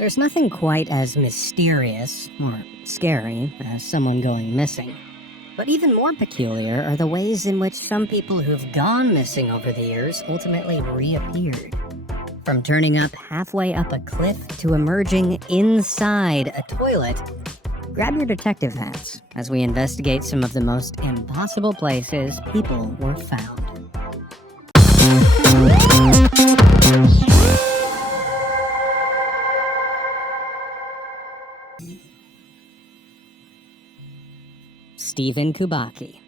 There's nothing quite as mysterious or scary as someone going missing. But even more peculiar are the ways in which some people who've gone missing over the years ultimately reappeared. From turning up halfway up a cliff to emerging inside a toilet, grab your detective hats as we investigate some of the most impossible places people were found. Stephen Kubacki.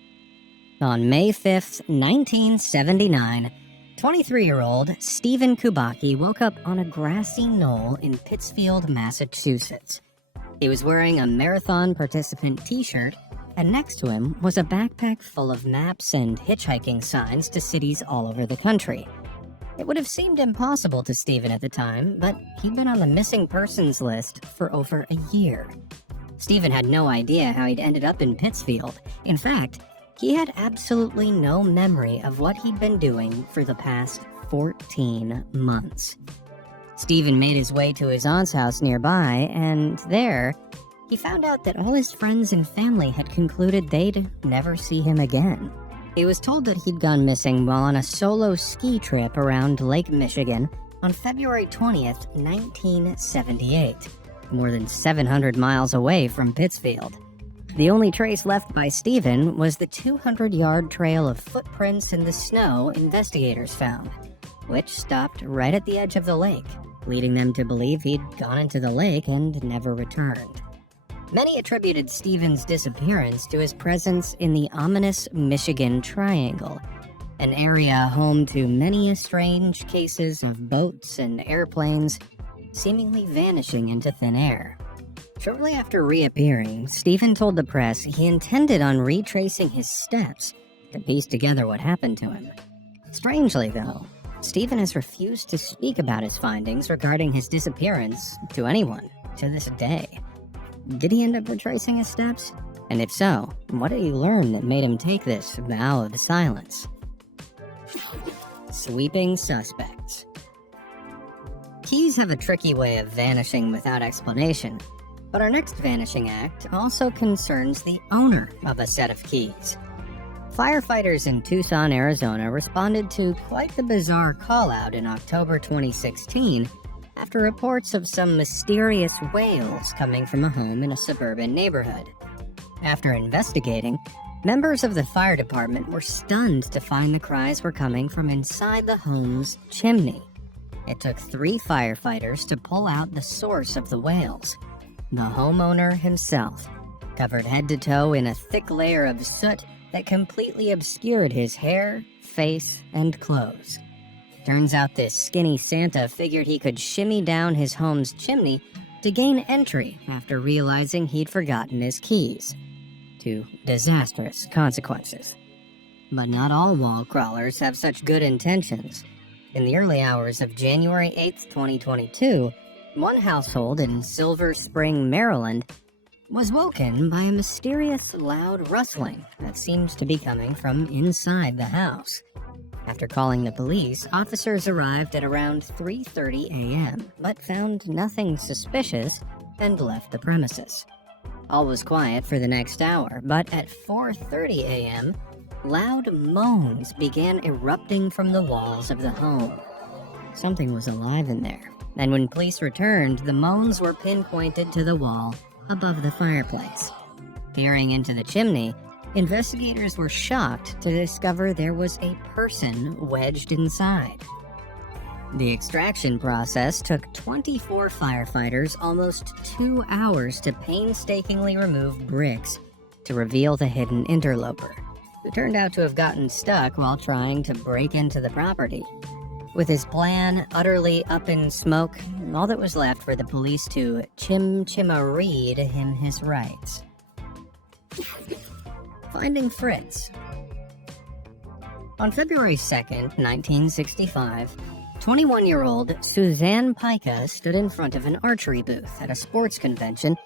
On May 5th, 1979, 23-year-old Stephen Kubacki woke up on a grassy knoll in Pittsfield, Massachusetts. He was wearing a marathon participant t-shirt, and next to him was a backpack full of maps and hitchhiking signs to cities all over the country. It would have seemed impossible to Stephen at the time, but he'd been on the missing persons list for over a year. Stephen had no idea how he'd ended up in Pittsfield. In fact, he had absolutely no memory of what he'd been doing for the past 14 months. Stephen made his way to his aunt's house nearby, and there, he found out that all his friends and family had concluded they'd never see him again. He was told that he'd gone missing while on a solo ski trip around Lake Michigan on February 20th, 1978. More than 700 miles away from Pittsfield. The only trace left by Stephen was the 200-yard trail of footprints in the snow investigators found, which stopped right at the edge of the lake, leading them to believe he'd gone into the lake and never returned. Many attributed Stephen's disappearance to his presence in the ominous Michigan Triangle, an area home to many strange cases of boats and airplanes seemingly vanishing into thin air. Shortly after reappearing, Stephen told the press he intended on retracing his steps to piece together what happened to him. Strangely, though, Stephen has refused to speak about his findings regarding his disappearance to anyone to this day. Did he end up retracing his steps? And if so, what did he learn that made him take this vow of silence? Sweeping suspects. Keys have a tricky way of vanishing without explanation, but our next vanishing act also concerns the owner of a set of keys. Firefighters in Tucson, Arizona responded to quite the bizarre call-out in October 2016 after reports of some mysterious wails coming from a home in a suburban neighborhood. After investigating, members of the fire department were stunned to find the cries were coming from inside the home's chimney. It took 3 firefighters to pull out the source of the wails. The homeowner himself, covered head to toe in a thick layer of soot that completely obscured his hair, face, and clothes. Turns out this skinny Santa figured he could shimmy down his home's chimney to gain entry after realizing he'd forgotten his keys, to disastrous consequences. But not all wall crawlers have such good intentions. In the early hours of January 8th, 2022, one household in Silver Spring, Maryland, was woken by a mysterious loud rustling that seems to be coming from inside the house. After calling the police, officers arrived at around 3:30 a.m., but found nothing suspicious and left the premises. All was quiet for the next hour, but at 4:30 a.m., loud moans began erupting from the walls of the home. Something was alive in there, and when police returned, the moans were pinpointed to the wall above the fireplace. Peering into the chimney, investigators were shocked to discover there was a person wedged inside. The extraction process took 24 firefighters almost 2 hours to painstakingly remove bricks to reveal the hidden interloper, who turned out to have gotten stuck while trying to break into the property. With his plan utterly up in smoke, all that was left for the police to chim-chim-a-read him his rights. Finding Fritz. On February 2nd, 1965, 21-year-old Suzanne Pica stood in front of an archery booth at a sports convention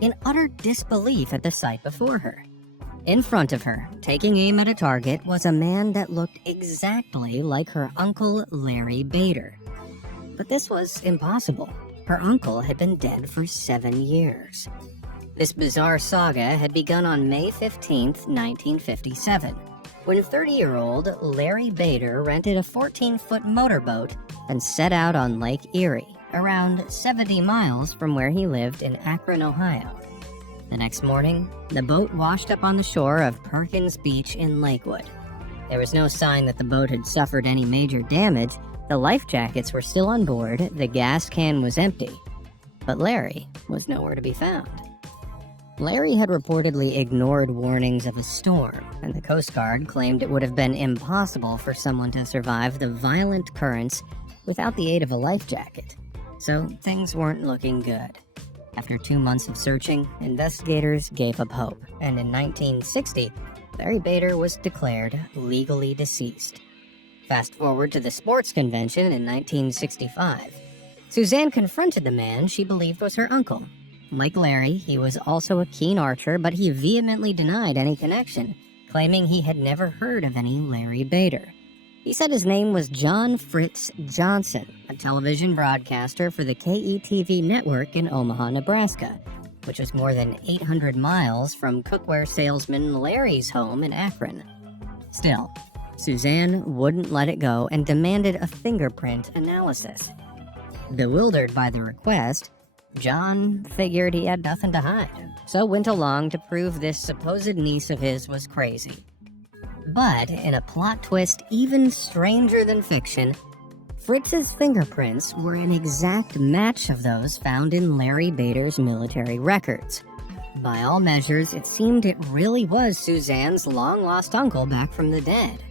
in utter disbelief at the sight before her. In front of her, taking aim at a target, was a man that looked exactly like her uncle Larry Bader. But this was impossible. her uncle had been dead for 7 years. This bizarre saga had begun on May 15, 1957, when 30-year-old Larry Bader rented a 14-foot motorboat and set out on Lake Erie, around 70 miles from where he lived in Akron, Ohio. The next morning, the boat washed up on the shore of Perkins Beach in Lakewood. There was no sign that the boat had suffered any major damage. The life jackets were still on board, the gas can was empty, but Larry was nowhere to be found. Larry had reportedly ignored warnings of a storm, and the Coast Guard claimed it would have been impossible for someone to survive the violent currents without the aid of a life jacket. So things weren't looking good. After 2 months of searching, investigators gave up hope, and in 1960, Larry Bader was declared legally deceased. Fast forward to the sports convention in 1965. Suzanne confronted the man she believed was her uncle. Like Larry, he was also a keen archer, but he vehemently denied any connection, claiming he had never heard of any Larry Bader. He said his name was John Fritz Johnson, a television broadcaster for the KETV network in Omaha, Nebraska, which was more than 800 miles from cookware salesman Larry's home in Akron. Still, Suzanne wouldn't let it go and demanded a fingerprint analysis. Bewildered by the request, John figured he had nothing to hide, so went along to prove this supposed niece of his was crazy. But in a plot twist even stranger than fiction, Fritz's fingerprints were an exact match of those found in Larry Bader's military records. By all measures, it seemed it really was Suzanne's long-lost uncle back from the dead.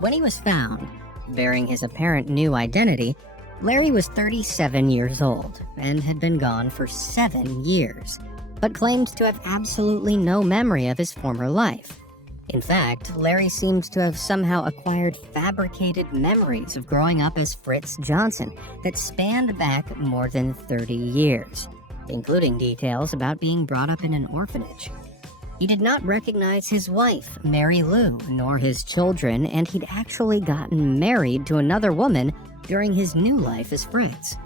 When he was found, bearing his apparent new identity, Larry was 37 years old and had been gone for 7 years, but claimed to have absolutely no memory of his former life. In fact, Larry seems to have somehow acquired fabricated memories of growing up as Fritz Johnson that spanned back more than 30 years, including details about being brought up in an orphanage. He did not recognize his wife, Mary Lou, nor his children, and he'd actually gotten married to another woman during his new life as Fritz.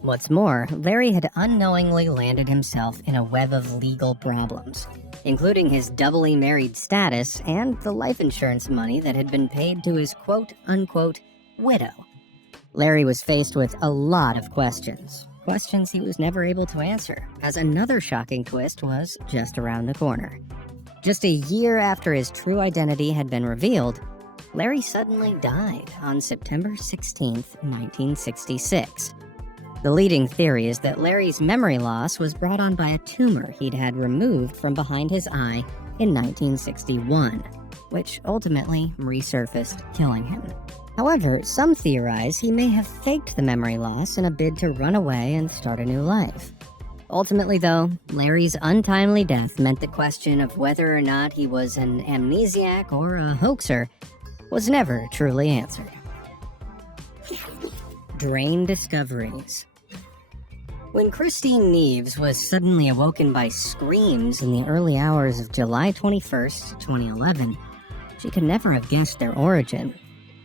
What's more, Larry had unknowingly landed himself in a web of legal problems, including his doubly married status and the life insurance money that had been paid to his quote-unquote widow. Larry was faced with a lot of questions he was never able to answer, as another shocking twist was just around the corner. Just a year after his true identity had been revealed, Larry suddenly died on September 16, 1966. The leading theory is that Larry's memory loss was brought on by a tumor he'd had removed from behind his eye in 1961, which ultimately resurfaced, killing him. However, some theorize he may have faked the memory loss in a bid to run away and start a new life. Ultimately, though, Larry's untimely death meant the question of whether or not he was an amnesiac or a hoaxer was never truly answered. Drain discoveries. When Christine Neves was suddenly awoken by screams in the early hours of July 21st, 2011, she could never have guessed their origin.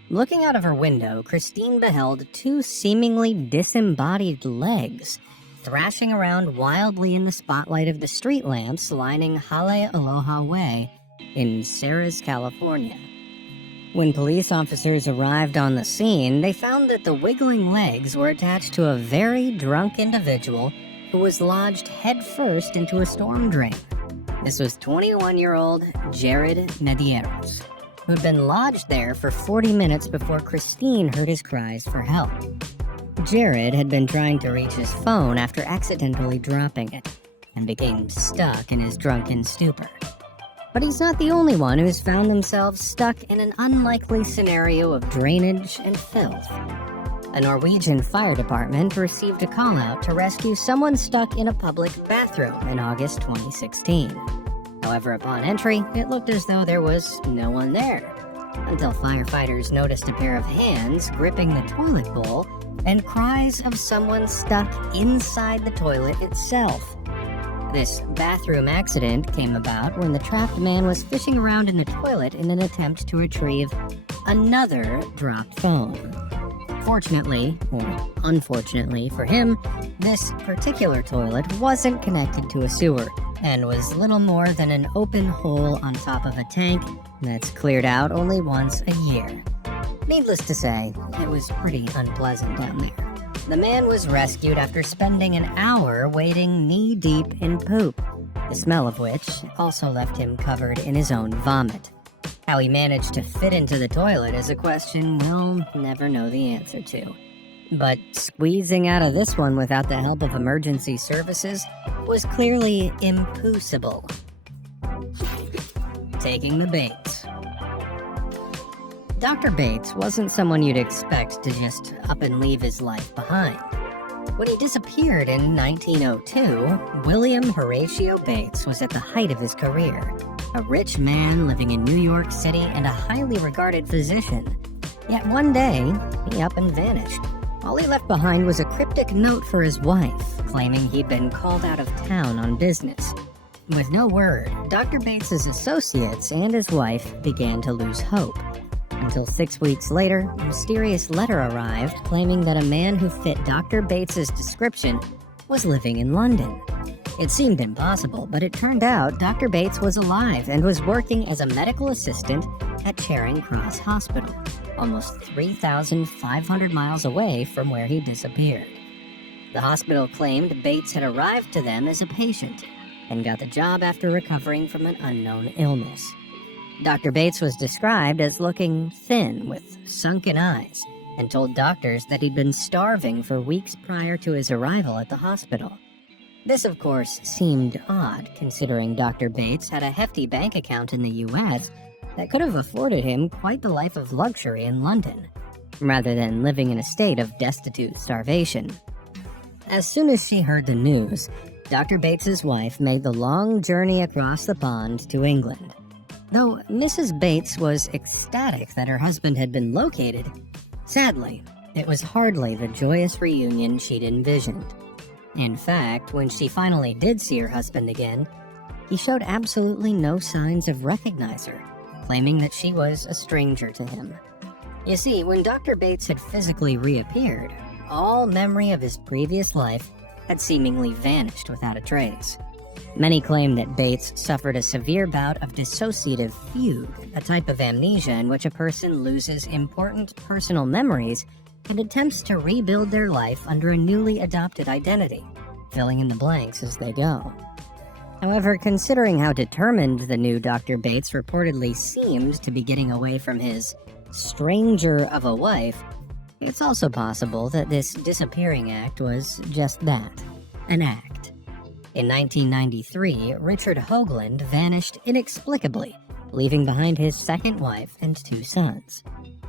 Looking out of her window, Christine beheld 2 seemingly disembodied legs thrashing around wildly in the spotlight of the street lamps lining Hale Aloha Way in Ceres, California. When police officers arrived on the scene, they found that the wiggling legs were attached to a very drunk individual who was lodged headfirst into a storm drain. This was 21-year-old Jared Medeiros, who'd been lodged there for 40 minutes before Christine heard his cries for help. Jared had been trying to reach his phone after accidentally dropping it, and became stuck in his drunken stupor. But he's not the only one who's found themselves stuck in an unlikely scenario of drainage and filth. A Norwegian fire department received a call-out to rescue someone stuck in a public bathroom in August 2016. However, upon entry, it looked as though there was no one there, until firefighters noticed a pair of hands gripping the toilet bowl and cries of someone stuck inside the toilet itself. This bathroom accident came about when the trapped man was fishing around in the toilet in an attempt to retrieve another dropped phone. Fortunately, or unfortunately for him, this particular toilet wasn't connected to a sewer and was little more than an open hole on top of a tank that's cleared out only once a year. Needless to say, it was pretty unpleasant down there. The man was rescued after spending an hour wading knee-deep in poop, the smell of which also left him covered in his own vomit. How he managed to fit into the toilet is a question we'll never know the answer to. But squeezing out of this one without the help of emergency services was clearly impossible. Taking the bait. Dr. Bates wasn't someone you'd expect to just up and leave his life behind. When he disappeared in 1902, William Horatio Bates was at the height of his career, a rich man living in New York City and a highly regarded physician. Yet one day, he up and vanished. All he left behind was a cryptic note for his wife, claiming he'd been called out of town on business. With no word, Dr. Bates's associates and his wife began to lose hope. Until 6 weeks later, a mysterious letter arrived claiming that a man who fit Dr. Bates's description was living in London. It seemed impossible, but it turned out Dr. Bates was alive and was working as a medical assistant at Charing Cross Hospital, almost 3,500 miles away from where he disappeared. The hospital claimed Bates had arrived to them as a patient and got the job after recovering from an unknown illness. Dr. Bates was described as looking thin with sunken eyes and told doctors that he'd been starving for weeks prior to his arrival at the hospital. This, of course, seemed odd, considering Dr. Bates had a hefty bank account in the U.S. that could have afforded him quite the life of luxury in London, rather than living in a state of destitute starvation. As soon as she heard the news, Dr. Bates's wife made the long journey across the pond to England. Though Mrs. Bates was ecstatic that her husband had been located, sadly, it was hardly the joyous reunion she'd envisioned. In fact, when she finally did see her husband again, he showed absolutely no signs of recognizing her, claiming that she was a stranger to him. You see, when Dr. Bates had physically reappeared, all memory of his previous life had seemingly vanished without a trace. Many claim that Bates suffered a severe bout of dissociative fugue, a type of amnesia in which a person loses important personal memories and attempts to rebuild their life under a newly adopted identity, filling in the blanks as they go. However, considering how determined the new Dr. Bates reportedly seemed to be getting away from his stranger of a wife, it's also possible that this disappearing act was just that, an act. In 1993, Richard Hoagland vanished inexplicably, leaving behind his second wife and 2 sons.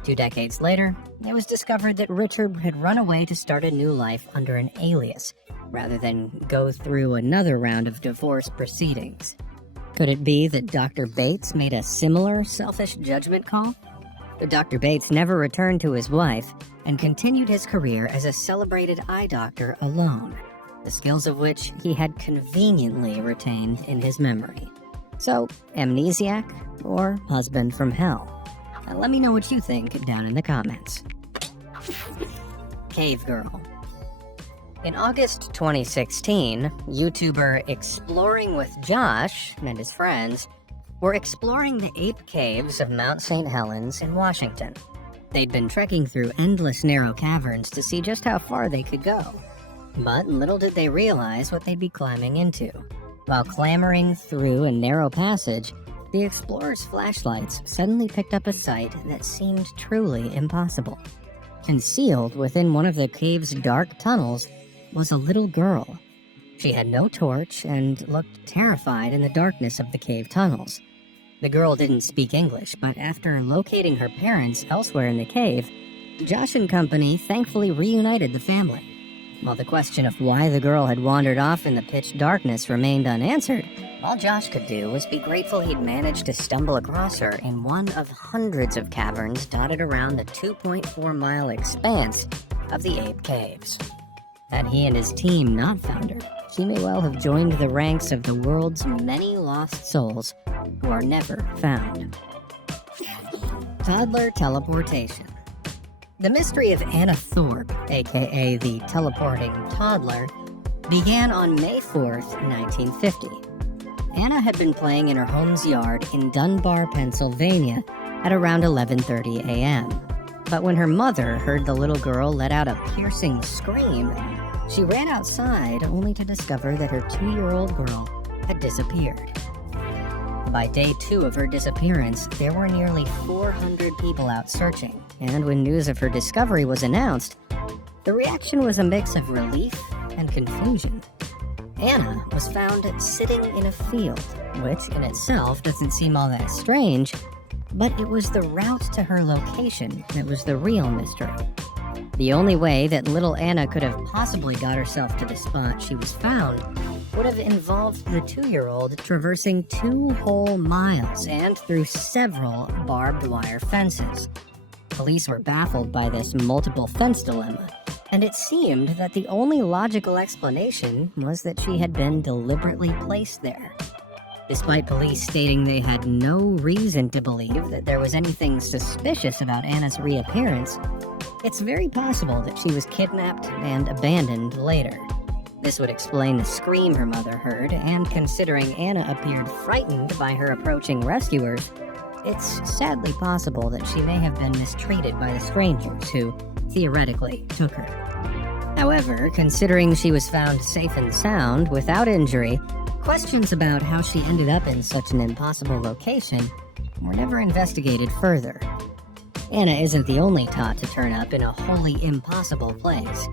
2 decades later, it was discovered that Richard had run away to start a new life under an alias, rather than go through another round of divorce proceedings. Could it be that Dr. Bates made a similar selfish judgment call? But Dr. Bates never returned to his wife and continued his career as a celebrated eye doctor alone, the skills of which he had conveniently retained in his memory. So, amnesiac or husband from hell? Let me know what you think down in the comments. Cave Girl. In August 2016, YouTuber Exploring with Josh and his friends were exploring the ape caves of Mount St. Helens in Washington. They'd been trekking through endless narrow caverns to see just how far they could go. But little did they realize what they'd be climbing into. While clambering through a narrow passage, the explorers' flashlights suddenly picked up a sight that seemed truly impossible. Concealed within one of the cave's dark tunnels was a little girl. She had no torch and looked terrified in the darkness of the cave tunnels. The girl didn't speak English, but after locating her parents elsewhere in the cave, Josh and company thankfully reunited the family. While the question of why the girl had wandered off in the pitch darkness remained unanswered, all Josh could do was be grateful he'd managed to stumble across her in one of hundreds of caverns dotted around the 2.4-mile expanse of the Ape Caves. Had he and his team not found her, she may well have joined the ranks of the world's many lost souls who are never found. Toddler teleportation. The mystery of Anna Thorpe, aka the teleporting toddler, began on May 4th, 1950. Anna had been playing in her home's yard in Dunbar, Pennsylvania at around 11:30 a.m. But when her mother heard the little girl let out a piercing scream, she ran outside only to discover that her 2-year-old girl had disappeared. By day 2 of her disappearance, there were nearly 400 people out searching, and when news of her discovery was announced, the reaction was a mix of relief and confusion. Anna was found sitting in a field, which in itself doesn't seem all that strange, but it was the route to her location that was the real mystery. The only way that little Anna could have possibly got herself to the spot she was found would have involved the 2-year-old traversing 2 whole miles and through several barbed wire fences. Police were baffled by this multiple fence dilemma, and it seemed that the only logical explanation was that she had been deliberately placed there. Despite police stating they had no reason to believe that there was anything suspicious about Anna's reappearance, it's very possible that she was kidnapped and abandoned later. This would explain the scream her mother heard, and considering Anna appeared frightened by her approaching rescuers, it's sadly possible that she may have been mistreated by the strangers who, theoretically, took her. However, considering she was found safe and sound without injury, questions about how she ended up in such an impossible location were never investigated further. Anna isn't the only tot to turn up in a wholly impossible place.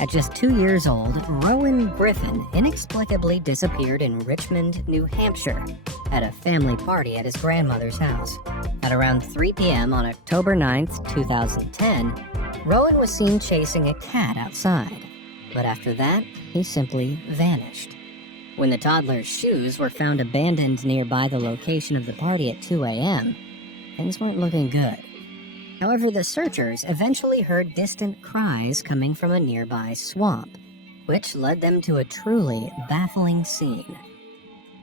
At just 2 years old, Rowan Griffin inexplicably disappeared in Richmond, New Hampshire, at a family party at his grandmother's house. At around 3 p.m. on October 9th, 2010, Rowan was seen chasing a cat outside, but after that, he simply vanished. When the toddler's shoes were found abandoned nearby the location of the party at 2 a.m., things weren't looking good. However, the searchers eventually heard distant cries coming from a nearby swamp, which led them to a truly baffling scene.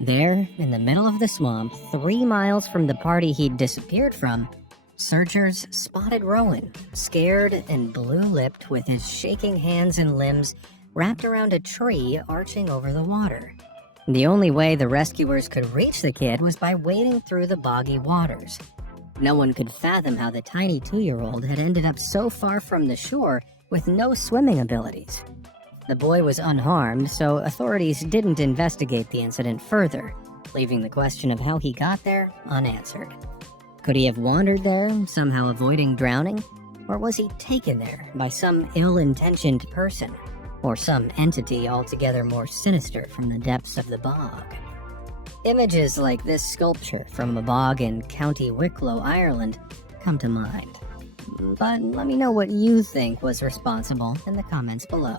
There, in the middle of the swamp, 3 miles from the party he'd disappeared from, searchers spotted Rowan, scared and blue-lipped with his shaking hands and limbs wrapped around a tree arching over the water. The only way the rescuers could reach the kid was by wading through the boggy waters. No one could fathom how the tiny 2-year-old had ended up so far from the shore with no swimming abilities. The boy was unharmed, so authorities didn't investigate the incident further, leaving the question of how he got there unanswered. Could he have wandered there, somehow avoiding drowning? Or was he taken there by some ill-intentioned person, or some entity altogether more sinister from the depths of the bog? Images like this sculpture from a bog in County Wicklow, Ireland, come to mind. But let me know what you think was responsible in the comments below.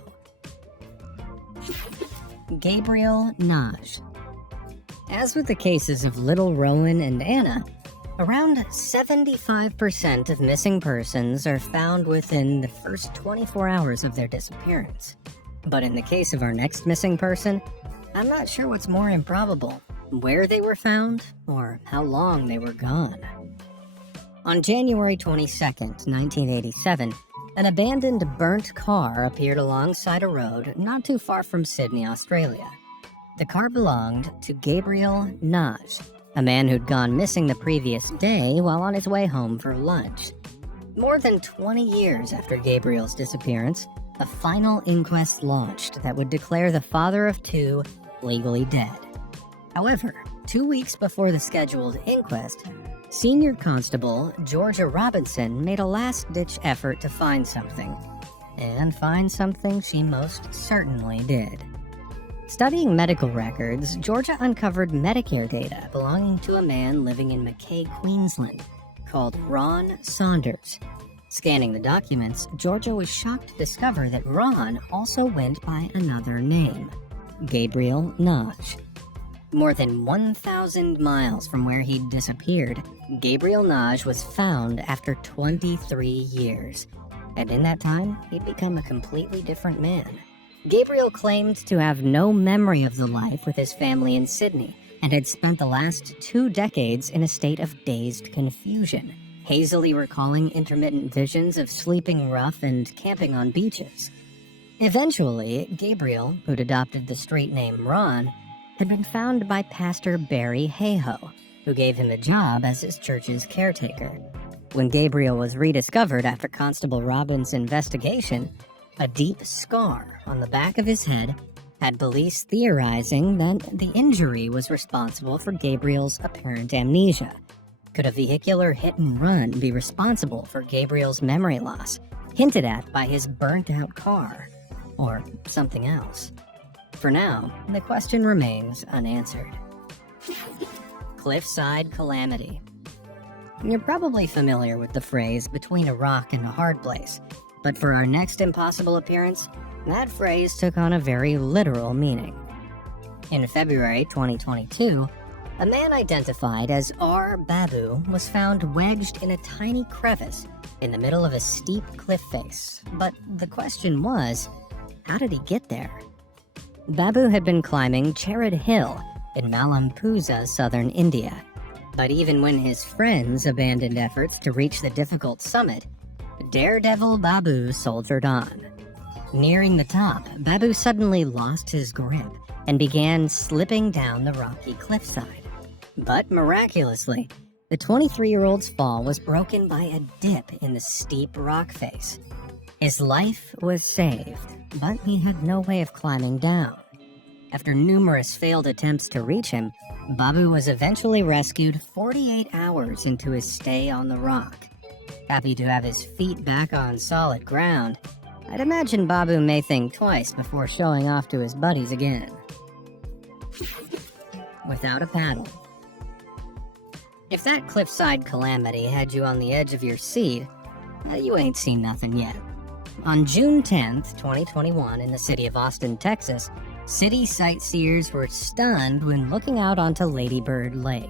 Gabriel Naj. As with the cases of little Rowan and Anna, around 75% of missing persons are found within the first 24 hours of their disappearance. But in the case of our next missing person, I'm not sure what's more improbable, where they were found or how long they were gone. On January 22nd, 1987, an abandoned burnt car appeared alongside a road not too far from Sydney, Australia. The car belonged to Gabriel Naj, a man who'd gone missing the previous day while on his way home for lunch. More than 20 years after Gabriel's disappearance, a final inquest launched that would declare the father of 2 legally dead. However, 2 weeks before the scheduled inquest, Senior Constable Georgia Robinson made a last-ditch effort to find something. And find something she most certainly did. Studying medical records, Georgia uncovered Medicare data belonging to a man living in Mackay, Queensland, called Ron Saunders. Scanning the documents, Georgia was shocked to discover that Ron also went by another name, Gabriel Naj. More than 1,000 miles from where he'd disappeared, Gabriel Naj was found after 23 years. And in that time, he'd become a completely different man. Gabriel claimed to have no memory of the life with his family in Sydney and had spent the last 2 decades in a state of dazed confusion. hazily recalling intermittent visions of sleeping rough and camping on beaches. Eventually, Gabriel, who'd adopted the street name Ron, had been found by Pastor Barry Hayhoe, who gave him a job as his church's caretaker. When Gabriel was rediscovered after Constable Robbins' investigation, a deep scar on the back of his head had police theorizing that the injury was responsible for Gabriel's apparent amnesia. Could a vehicular hit and run be responsible for Gabriel's memory loss, hinted at by his burnt-out car? Or something else? For now, the question remains unanswered. Cliffside calamity. You're probably familiar with the phrase between a rock and a hard place, but for our next impossible appearance, that phrase took on a very literal meaning. In February 2022, a man identified as R. Babu was found wedged in a tiny crevice in the middle of a steep cliff face. But the question was, how did he get there? Babu had been climbing Cherid Hill in Malampuzha, southern India. But even when his friends abandoned efforts to reach the difficult summit, Daredevil Babu soldiered on. Nearing the top, Babu suddenly lost his grip and began slipping down the rocky cliffside. But miraculously, the 23-year-old's fall was broken by a dip in the steep rock face. His life was saved, but he had no way of climbing down. After numerous failed attempts to reach him, Babu was eventually rescued 48 hours into his stay on the rock. Happy to have his feet back on solid ground, I'd imagine Babu may think twice before showing off to his buddies again. Without a paddle. If that cliffside calamity had you on the edge of your seat, you ain't seen nothing yet. On June 10th, 2021, in the city of Austin, Texas, city sightseers were stunned when looking out onto Lady Bird Lake.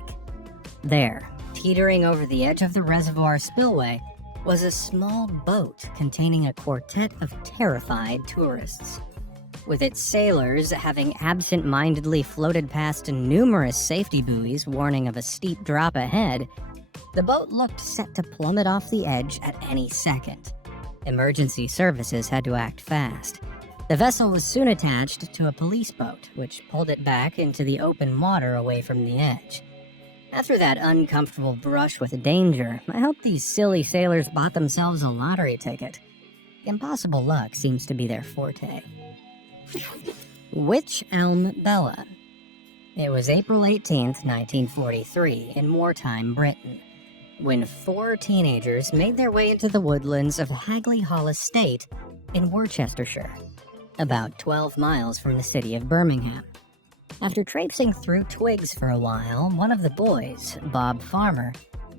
There, teetering over the edge of the reservoir spillway, was a small boat containing a quartet of terrified tourists. With its sailors having absent-mindedly floated past numerous safety buoys warning of a steep drop ahead, the boat looked set to plummet off the edge at any second. Emergency services had to act fast. The vessel was soon attached to a police boat, which pulled it back into the open water away from the edge. After that uncomfortable brush with danger, I hope these silly sailors bought themselves a lottery ticket. Impossible luck seems to be their forte. Wych Elm Bella. It was April 18th, 1943, in wartime Britain, when 4 teenagers made their way into the woodlands of Hagley Hall Estate in Worcestershire, about 12 miles from the city of Birmingham. After traipsing through twigs for a while, one of the boys, Bob Farmer,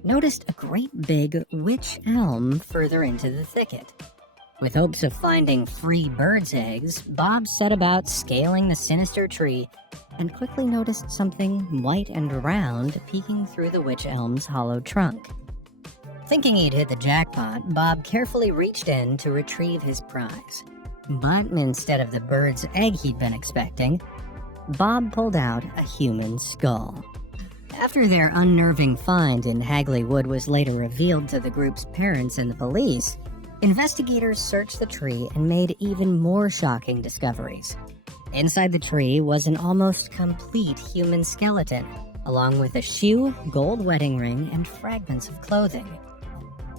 noticed a great big wych elm further into the thicket. With hopes of finding 3 birds' eggs, Bob set about scaling the sinister tree and quickly noticed something white and round peeking through the wych elm's hollow trunk. Thinking he'd hit the jackpot, Bob carefully reached in to retrieve his prize. But instead of the bird's egg he'd been expecting, Bob pulled out a human skull. After their unnerving find in Hagley Wood was later revealed to the group's parents and the police, investigators searched the tree and made even more shocking discoveries. Inside the tree was an almost complete human skeleton, along with a shoe, gold wedding ring, and fragments of clothing.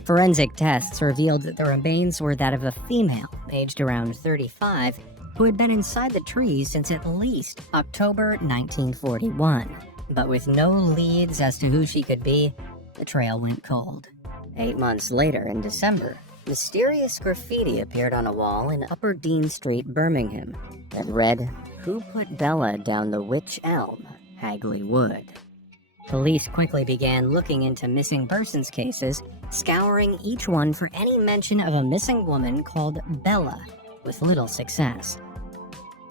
Forensic tests revealed that the remains were that of a female, aged around 35, who had been inside the tree since at least October 1941. But with no leads as to who she could be, the trail went cold. 8 months later, in December, mysterious graffiti appeared on a wall in Upper Dean Street, Birmingham, that read, "Who put Bella down the wych elm, Hagley Wood?" Police quickly began looking into missing persons cases, scouring each one for any mention of a missing woman called Bella, with little success.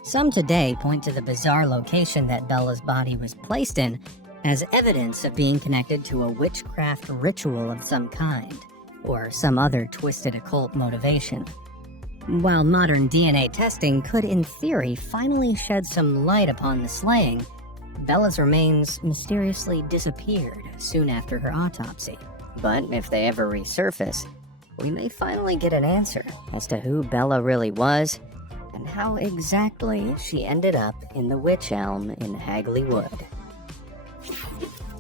Some today point to the bizarre location that Bella's body was placed in as evidence of being connected to a witchcraft ritual of some kind, or some other twisted occult motivation. While modern DNA testing could in theory finally shed some light upon the slaying, Bella's remains mysteriously disappeared soon after her autopsy. But if they ever resurface, we may finally get an answer as to who Bella really was and how exactly she ended up in the Witch Elm in Hagley Wood.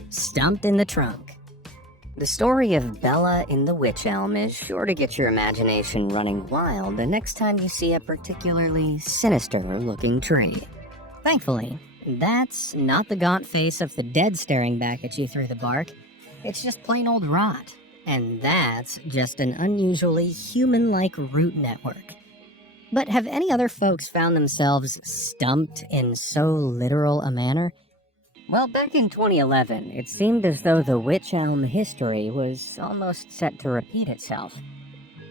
Stumped in the Trunk. The story of Bella in the Witch Elm is sure to get your imagination running wild the next time you see a particularly sinister-looking tree. Thankfully, that's not the gaunt face of the dead staring back at you through the bark. It's just plain old rot. And that's just an unusually human-like root network. But have any other folks found themselves stumped in so literal a manner? Well, back in 2011, it seemed as though the Witch Elm history was almost set to repeat itself.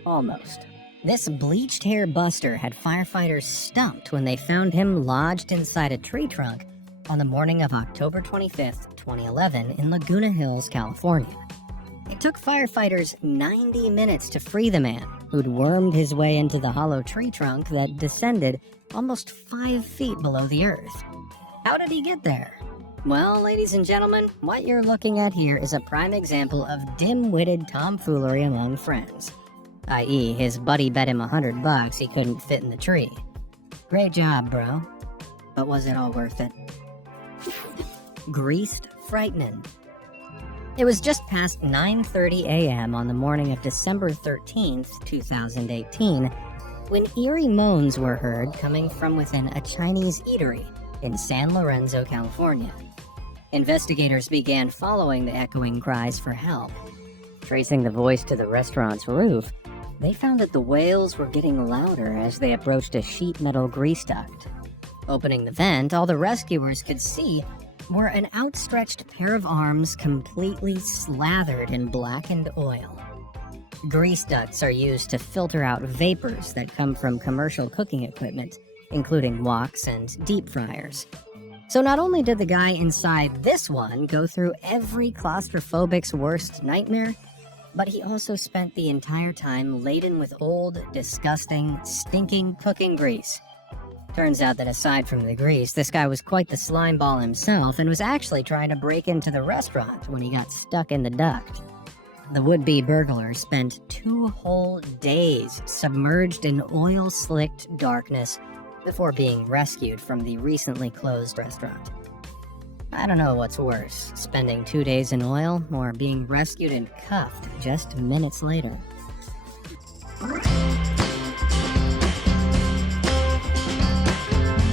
Almost. This bleached hair buster had firefighters stumped when they found him lodged inside a tree trunk on the morning of October 25th, 2011 in Laguna Hills, California. It took firefighters 90 minutes to free the man, who'd wormed his way into the hollow tree trunk that descended almost 5 feet below the earth. How did he get there? Well, ladies and gentlemen, what you're looking at here is a prime example of dim-witted tomfoolery among friends. I.e., his buddy bet him $100 he couldn't fit in the tree. Great job, bro. But was it all worth it? Greased frightening. It was just past 9:30 a.m. on the morning of December 13th, 2018, when eerie moans were heard coming from within a Chinese eatery in San Lorenzo, California. Investigators began following the echoing cries for help. Tracing the voice to the restaurant's roof, they found that the wails were getting louder as they approached a sheet metal grease duct. Opening the vent, all the rescuers could see were an outstretched pair of arms completely slathered in blackened oil. Grease ducts are used to filter out vapors that come from commercial cooking equipment, including woks and deep fryers. So not only did the guy inside this one go through every claustrophobic's worst nightmare, but he also spent the entire time laden with old, disgusting, stinking cooking grease. Turns out that aside from the grease, this guy was quite the slime ball himself and was actually trying to break into the restaurant when he got stuck in the duct. The would-be burglar spent 2 whole days submerged in oil-slicked darkness before being rescued from the recently closed restaurant. I don't know what's worse, spending 2 days in oil or being rescued and cuffed just minutes later.